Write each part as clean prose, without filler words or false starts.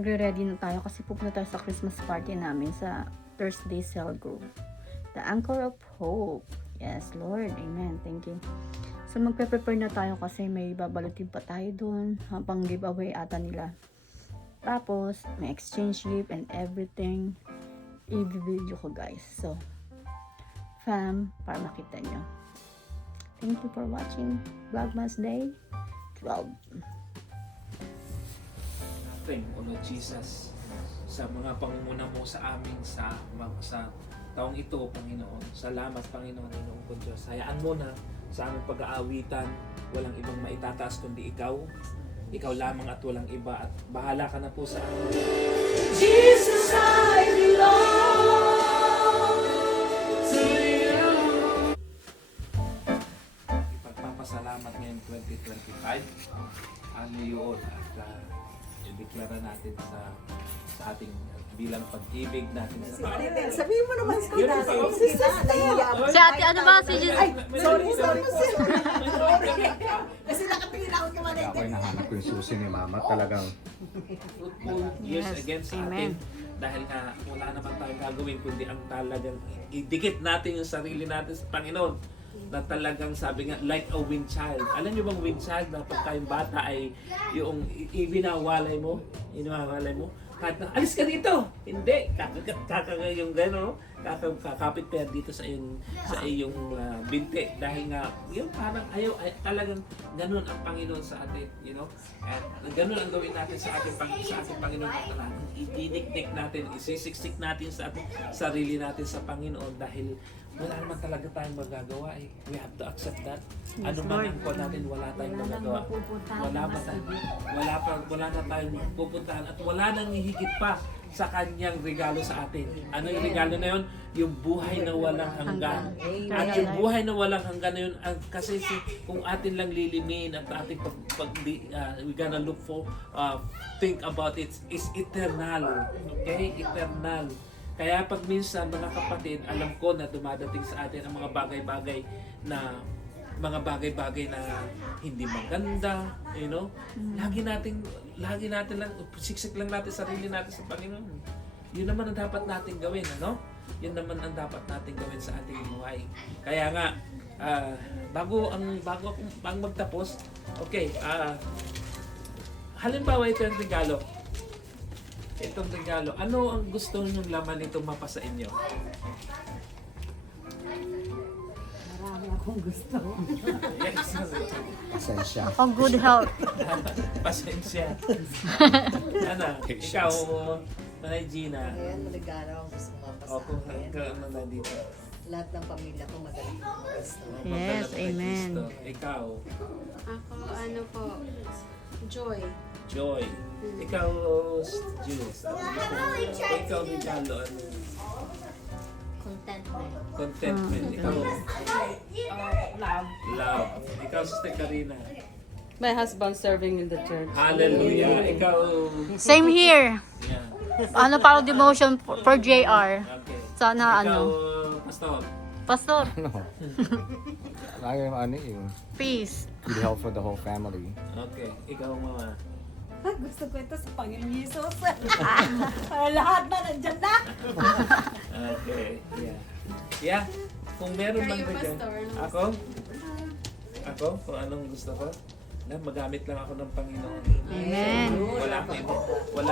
magre-ready na tayo kasi pupunta tayo sa Christmas party namin sa Thursday Cell Group. The Anchor of Hope. Yes, Lord. Amen. Thank you. So, magpe-prepare na tayo kasi may babalutin pa tayo dun. Pang giveaway ata nila. Tapos, may exchange gift and everything. I-video ko guys. So, fam, para makita nyo. Thank you for watching Vlogmas Day 12. Natin, O Lord Jesus, sa mga pangunguna mo sa amin sa taong ito, Panginoon. Salamat, Panginoon, Inoong ko Diyos. Hayaan mo na sa aming pag-aawitan, walang ibang maitataas kundi ikaw. Ikaw lamang at walang iba, at bahala ka na po sa amin. Jesus, I belong to you. Ipagpapasalamat ngayon 2025. Ano yun? At i-declare natin sa ating bilang pag-ibig natin sa Panginoon. Sabihin mo naman sa Yun kanila. pa, oh. Sige na, nahihiya ako. Si ate, ano ba? Si Sorry. Kasi nakatingin ako naman Kaya ako'y nahanap ko yung susi ni Mama. Talagang Fruitful years Yes, again sa amen. atin. Dahil nga wala naman tayong gagawin kundi ang talagang idikit natin yung sarili natin sa Panginoon. Na talagang sabi nga, like a wind child. Alam niyo bang wind child na pag tayong bata ay yung ibinawalay mo, kahit na, alis ka dito! Hindi! Yung gano'n, kakapit pa yan dito sa iyong binti. Dahil nga, yung parang talagang gano'n ang Panginoon sa atin, you know? At gano'n ang gawin natin sa ating Panginoon at natin. Ididikdik natin, isisiksik natin sa ating sarili natin sa Panginoon dahil wala naman talaga tayong magagawa eh. We have to accept that. Yes, Ano man Lord. ang po natin, wala tayong magagawa. Wala na tayong pupuntahan at wala nang hihigit pa sa kanyang regalo sa atin. Ano yung regalo na yun? Yung buhay na walang hanggan. At yung buhay na walang hanggan na yun, kasi kung atin lang lilimin at ating we gonna look for, think about it, is eternal. Okay? Eternal. Kaya pag minsan mga kapatid, alam ko na dumadating sa atin ang mga bagay-bagay na hindi maganda, you know? Lagi natin lang siksik lang natin sarili natin sa Panginoon. Yun naman ang dapat nating gawin, ano? Yun naman ang dapat nating gawin sa ating buhay. Kaya nga bago ako magtapos, okay, halimbawa ito yung regalo. Itong regalo, ano ang gusto ninyong laman itong mapa sa inyo? Marami akong gusto. Yes. pasensya. For good health. Pasensya. Ano, ikaw, Manay Gina. Ayan, maligara akong gusto mapasa. O kung ano na dito. Lahat ng pamilya ko magaling ako gusto. Yes, Magdala kay amen. Kristo. Ikaw, Ako, ano po, Joy. Joy. Ikaw, Jules. Ikaw, Migalo. Ano? Contentment. Contentment. Ikaw, Love. love. Ikaw, Sister Karina. My husband serving in the church. Hallelujah. Ikaw, Same here. yeah. Ano para devotion for JR. Okay. Sana Ikaw, ano. Pastor. Pastor, Ano? Lagi yung peace. good health for the whole family. Okay. Ikaw, Mama. Gusto ko ito sa Panginoon Jesus. Para lahat na nandyan na. Okay. Yeah. Yeah. Kung meron man Kayo, bigyan. Pastor, ano Ako? Ako? Kung anong gusto ko? Na magamit lang ako ng Panginoon. Amen. Wala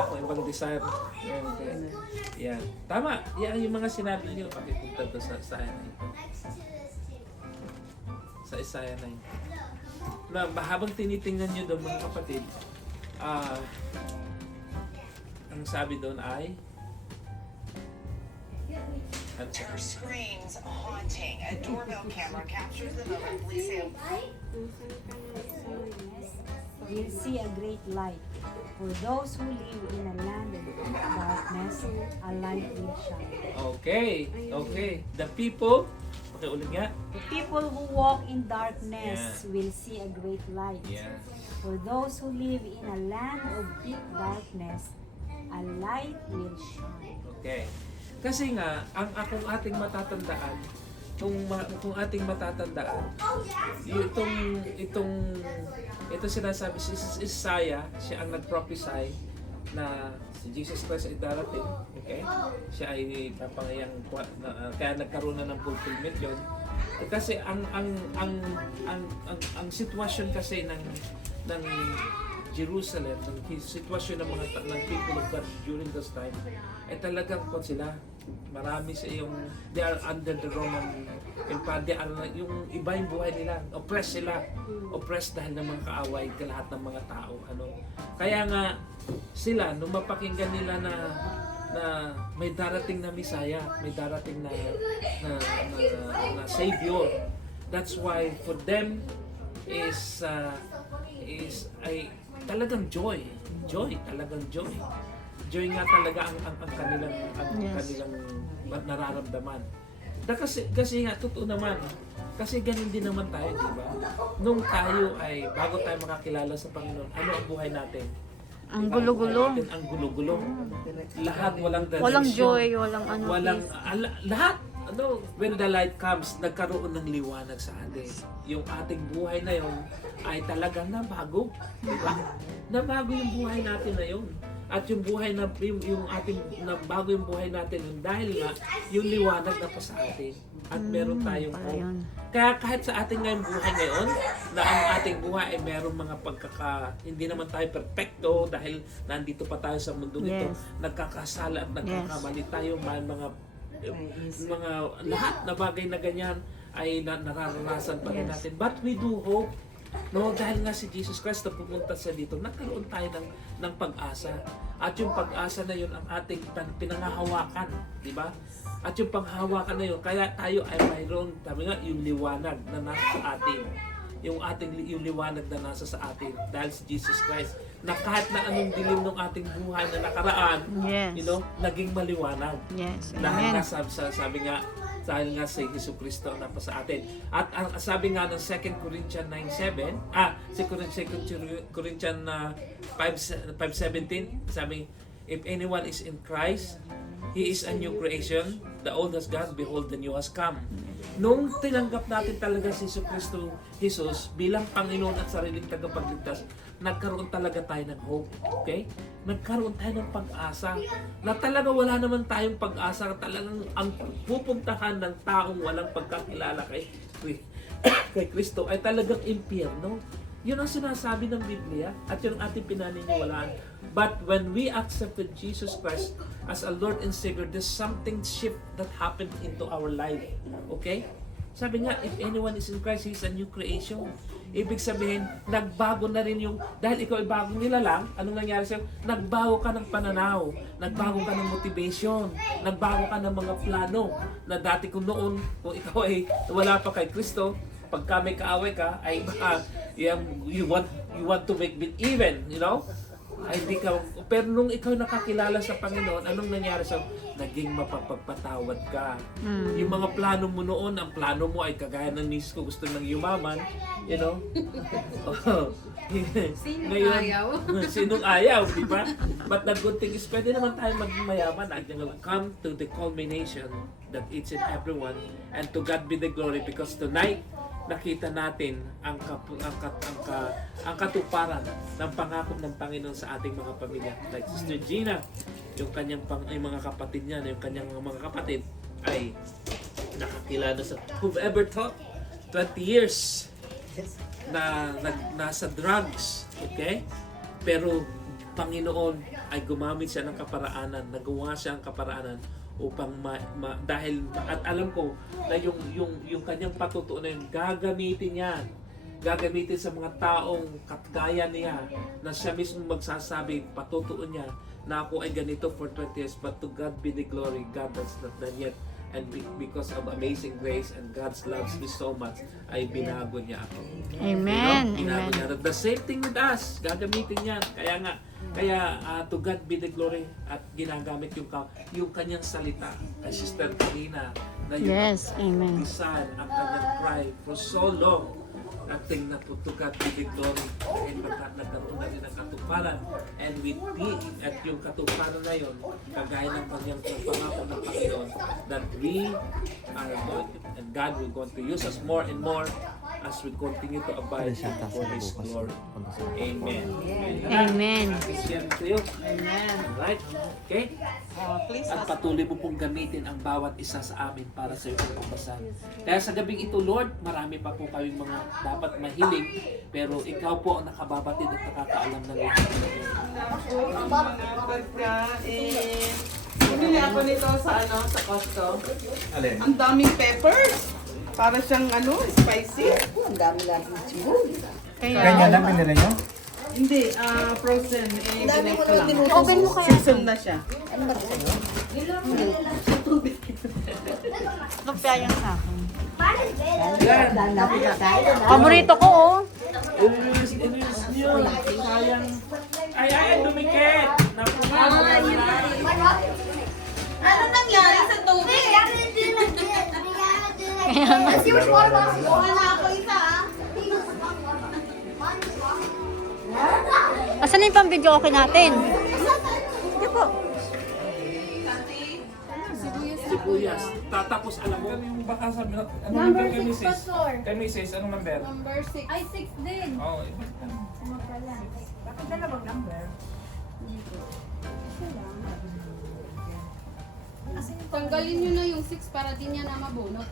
akong ibang desire. Okay. Yeah. Tama. Yan yung mga sinabi niyo. Pakipunta to sa Isaiah 9. Sa Isaiah 9. Na habang tinitingnan niyo doon mga kapatid, ang sabi doon ay Her screams haunting. A doorbell camera captures the moment police say Will see a great light. For those who live in a land of darkness, a light will shine. okay. Okay. The people, okay ulit nga. The people who walk in darkness Yeah. will see a great light. Yeah. For those who live in a land of deep darkness, a light will shine. Okay. Kasi nga, kung ating matatandaan, kung ating matatandaan, ito sinasabi si Isaiah, siya ang nag-prophesy na si Jesus Christ ay darating, okay? Siya ay papangayang kaya nagkaroon na ng fulfillment 'yon. Kasi ang sitwasyon kasi ng Jerusalem, ng sitwasyon ng ng people of God during those time ay talagang kung sila marami sa they are under the Roman Empire, yung iba yung buhay nila, oppressed dahil ng mga kaaway lahat ng mga tao, kaya nga sila nung mapakinggan nila na may darating na Misaya, may darating na Savior, that's why for them is ay talagang joy nga talaga ang kanilang nararamdaman. Kasi nga totoo naman, kasi ganun din naman tayo, di ba? Nung tayo ay bago tayo makakilala sa Panginoon, ano ang buhay natin? Ang gulo-gulo. Ang gulo-gulo. Lahat walang direction. Walang joy, walang lahat when the light comes, nagkaroon ng liwanag sa atin. Yung ating buhay na yon ay talagang nabago, di ba? Nabago yung buhay natin na yon. At yung buhay na yung ating nabago yung buhay natin yun dahil nga yung liwanag na pa sa atin at meron tayong hope. Kaya kahit sa ating ngayong buhay ngayon, na ang ating buhay ay merong mga hindi naman tayo perfecto dahil nandito pa tayo sa mundo nito, nagkakasala at nagkakamali tayo, may mga lahat na bagay na ganyan ay nararanasan pa rin natin. But we do hope. Dahil nga si Jesus Christ na pumunta sa dito, nagkaroon tayo ng pag-asa. At yung pag-asa na yun ang ating pinangahawakan, di ba? At yung panghawakan na yun, kaya tayo ay mayroon, sabi nga, yung liwanag na nasa sa atin. Yung liwanag na nasa sa atin dahil si Jesus Christ, na kahit na anong dilim ng ating buhay na nakaraan, naging maliwanag. Yes. Dahil nga sabi nga si Jesucristo na pa sa atin. At ang sabi nga ng 2 Corinthians 9:7, 2 Corinthians 5:17, sabi, if anyone is in Christ, he is a new creation. The old has gone, behold, the new has come. Nung tinanggap natin talaga si Jesucristo, Jesus, bilang Panginoon at sariling tagapagligtas, nagkaroon talaga tayo ng hope. Okay? Nagkaroon tayo ng pag-asa. Na talaga wala naman tayong pag-asa. Talagang ang pupuntahan ng taong walang pagkakilala kay Kristo ay talagang impyerno. Yun ang sinasabi ng Biblia at yun ang ating pinaniniwalaan. But when we accepted Jesus Christ as a Lord and Savior, there's something shift that happened into our life. Okay? Sabi nga, if anyone is in Christ, he is a new creation. Ibig sabihin, nagbago na rin dahil ikaw ay bagong nilalang, anong nangyari sa'yo? Nagbago ka ng pananaw, nagbago ka ng motivation, nagbago ka ng mga plano, na dati kung noon, kung ikaw ay wala pa kay Kristo, pagka may kaaway ka, ay you want to make it even, ay di ka, pero nung ikaw nakakilala sa Panginoon, anong nangyari sa naging mapagpatawad ka. Yung mga plano mo noon, ang plano mo ay kagaya ng misis ko, gusto nang yumaman, Sinong ayaw? Sinong ayaw, di ba? But the good thing is, pwede naman tayo maging mayaman. Come to the culmination that each and everyone, and to God be the glory, because tonight, nakita natin ang katuparan ng pangako ng Panginoon sa ating mga pamilya. Like Sister Gina, yung mga kapatid niya, yung kanyang mga kapatid ay nakakilala sa whoever thought 20 years na nasa drugs, okay? Pero Panginoon ay gumamit siya ng kaparaanan, nagawa siya ang kaparaanan upang dahil at alam ko na yung kanyang patutuo na yun gagamitin sa mga taong katgaya niya, na siya mismo magsasabi, patutuo niya na ako ay ganito for 20 years, but to God be the glory. God has not done yet, and because of amazing grace and God's loves me so much, ay binago niya ako. Amen. Binago niya. The same thing with us, gagamitin niya. Kaya to God be the glory, at ginagamit yung kanyang salita kay Sister Karina na yung Amen. design ang kanyang cry for so long. At tingnan po, to God be the glory, dahil nagkaroon na rin ng katuparan, and at yung katuparan na yun, kagaya ng kanyang pangako ng Panginoon, that we are going and God will going to use us more and more as we continue to abide for His glory. Amen. Amen. Christian sa'yo. Amen. Alright? Okay? At patuloy mo pong gamitin ang bawat isa sa amin para sa iyong pagpapasal. Kaya sa gabing ito, Lord, marami pa po kayong mga dapat mahiling, pero ikaw po ang nakababatid at nakakaalam ng lahat. Bumili ako nito sa sa Costco. Alin? Ang daming peppers. Para siyang spicy. Kanya lang pinili nyo? Hindi, frozen. Binake ko lang. Open mo kaya. Season na siya. Lupya yan sa akin. Yan. Paborito ko, oh. Inuyos niyo. Sayang. Ay, dumikit. Ano nangyari sa tubig? Kasi Kuha na ako isa ah. asan na yung pang-video okay natin? Hindi po. Sibuyas. Tatapos alam mo. Yung baka sabi na, ano Number number kay 6 Mrs.? Pastor. Kay Mrs. Anong number? Number 6. Ay, 6 din. Oo, iba. Bakit dalawang number? Tanggalin nyo na yung 6 para di niya na mabunot.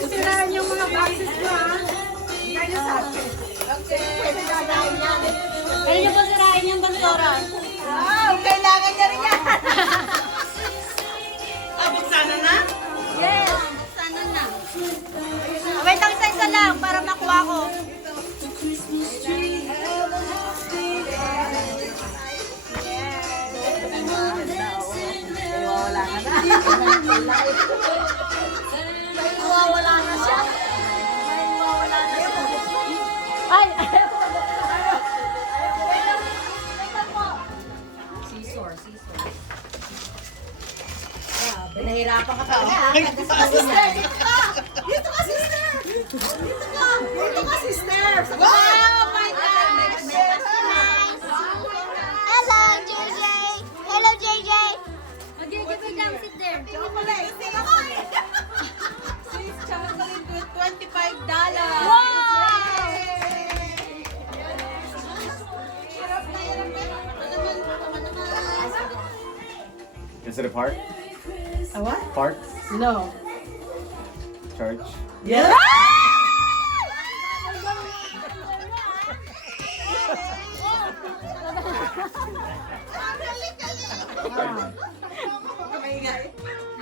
Sisiraan yung mga boxes ko ha. Kaya sa akin. Okay. Pwede gagawin yan. Kaya niyo ba sirain yung basura? Wow, kailangan niya rin yan. Sana na? Yes. Sana na. Wait lang, isa-isa lang para makuha ko. Wala na siya. Wala na siya. Ay! Nahirapan ka talaga. Dito ka, sister! Dito ka, sister! Dito ka, sister! Wow! My God! Hello, JJ! Hello, JJ! Mag-give down, sit there. Sis, chocolate with $25. Is it a park? A what? Park? No. Church? Yeah?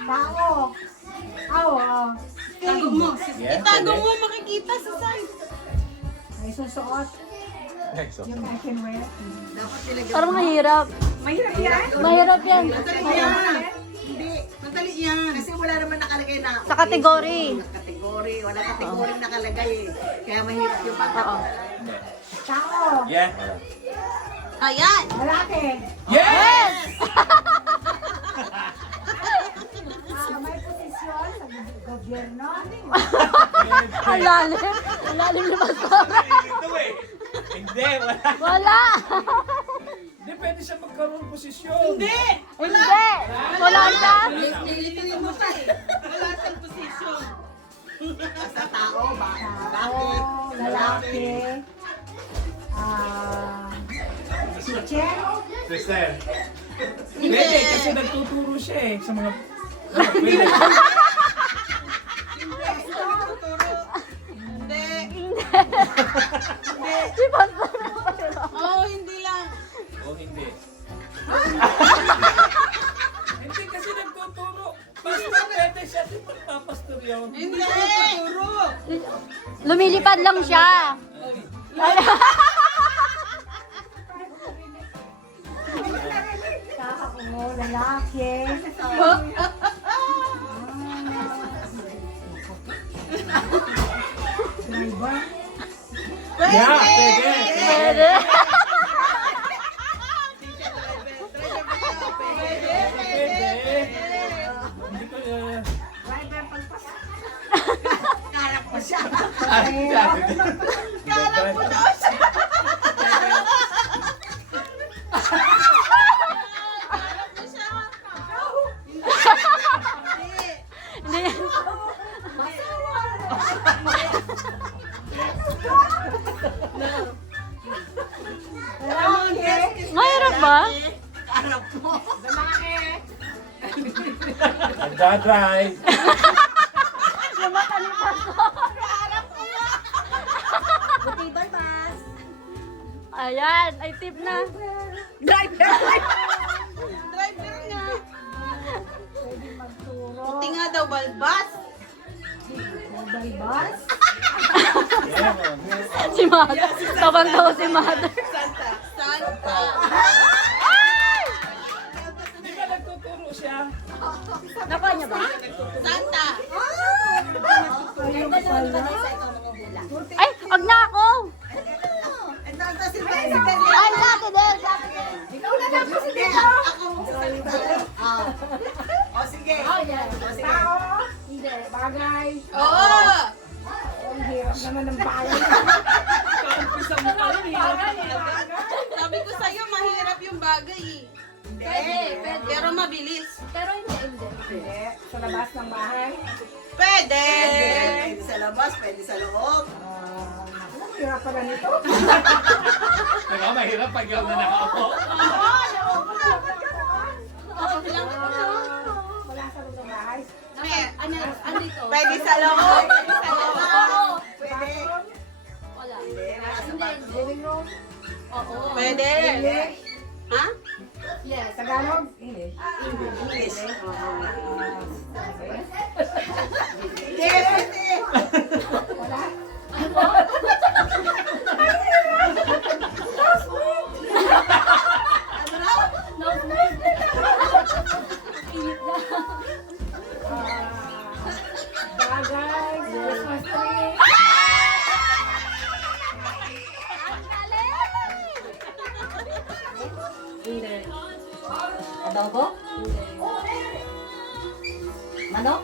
Tao. Tago mo. Yeah. Itago mo, makikita sa side. Ay susuot. So, Yung I can wear. Parang mahirap. Mahirap yan. Mahirap yan. Madali yan. Hindi. Madali yan. Kasi wala naman nakalagay na Sa kategory. kategory. Wala kategory nakalagay eh. Kaya mahirap yung pagka. Oo. Tao. Yeah. Ayan! Lalaki. Yes! May posisyon sa gobyerno. Ang lalim. Ang lalim ni Pastora. Ito eh. Hindi, wala. Wala. Hindi pwede siya magkaroon ng posisyon. Hindi! Hindi. Wala siya. Nilituin mo siya eh. Wala siyang position. Sa tao, bakit? Tao. Lalaki. Teacher. Sister. Pwede, kasi nagtuturo siya eh sa mga... Pwede. Si Pastora. Oo, hindi lang. O hindi. Hindi kasi nagtuturo. Basta pwede siya, di ba papastor yun? Hindi tuturo. Lumilipad lang siya. Tao. Lalaki. Driver. Yeah, pwede. Pwede. Pwede. Hindi ko... Karap ko siya. Kala ko daw siya. Mahirap ba? Nagdadrive. Table pass. Ayan, ay tip na. Driver nga. Puti nga daw, balbas. Balbas. Si Mother. Tabantaw si Mother. Santa. Santa. Di ba nagtuturo siya? Nakuha niya ba? Santa. Ay, wag na ako. Ito si Benny. Ay, dati din. Ikaw na lang kasi dito. O sige. Tao. Hindi. Bagay. Oo. Ang hirap naman ng bagay. Sabi ko sa'yo, mahirap yung bagay eh. Pwede. Pero mabilis. Pero hindi. Hindi. Sa labas ng bahay. Pwede. Pwede sa labas, pwede sa loob. Naku, ang hirap pala nito. Diba, mahirap pag yun na nakaupo. Wala sa loob ng bahay. Andito. Pwede sa loob. Pwede. Wala. Hindi. Living room. Oo. Pwede. Ha? Yes. Tagalog. English. English. Hindi, pwede. Wala. Bagay, Christmas tree. Hindi. Adobo? Manok?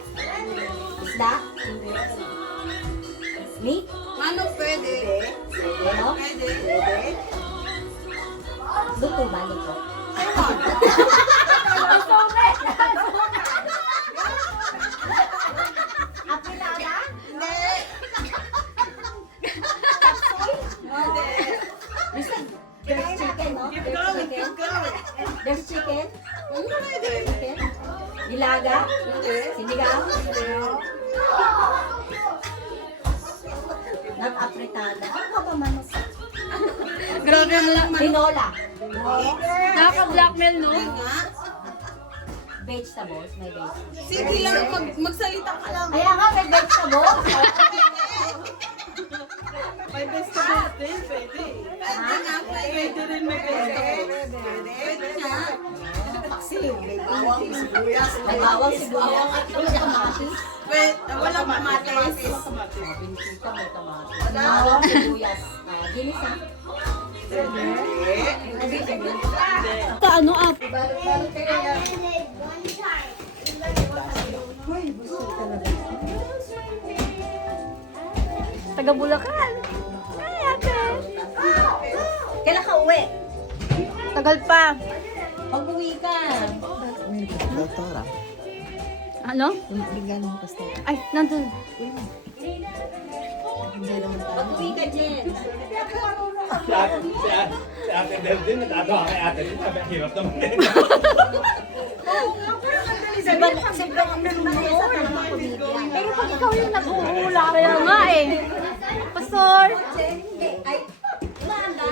Isda? Meat? Ano pwede? Manok? Pwede. Luto ba? Luto? Apilada? Hindi. There's chicken, no? Keep There's going, chicken. keep going. There's chicken. Pwede. Chicken. Nilaga. Sinigang. Nag-apritada. Ano ka ba manok? Grabe ang lang. Tinola. Nakaka-blackmail, no? Nga. Vegetables. May vegetables. Sige lang, magsalita ka lang. Kaya nga may vegetables. May vegetables din, pwede. Pwede nga, pwede rin may vegetables. Pwede nga. Paksiw. May bawang, sibuyas. May bawang, sibuyas. May kamatis. Pwede, walang kamatis. Bintika may kamatis. Bawang, sibuyas. Ginisa. Ito ano up? Taga Bulacan. Ay, ate. Kailan ka uwi? Tagal pa. Pag-uwi ka. Ano? Ay, nandun. Pag-uwi ka, Jen. Si Ate Del din, natatawa kay Ate Del. Sabi, ang hirap naman din. Sobrang ang nalulunod. Pero pag ikaw yung nag-uula, kaya nga eh. Pastor! Ay, maanda.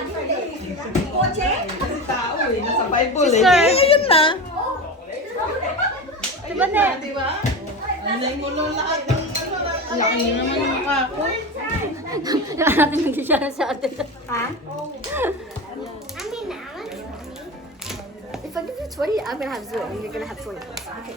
Kotse? Kasi tao eh, nasa Bible eh. Sister. Kaya yun na. Diba ne? Di ba? Anay mo lang lahat ng ano. Laki naman yung mukha ko. Saka natin nag-share sa atin. Ha? If I give you 20, I'm gonna have 0. You're gonna have 20. Okay.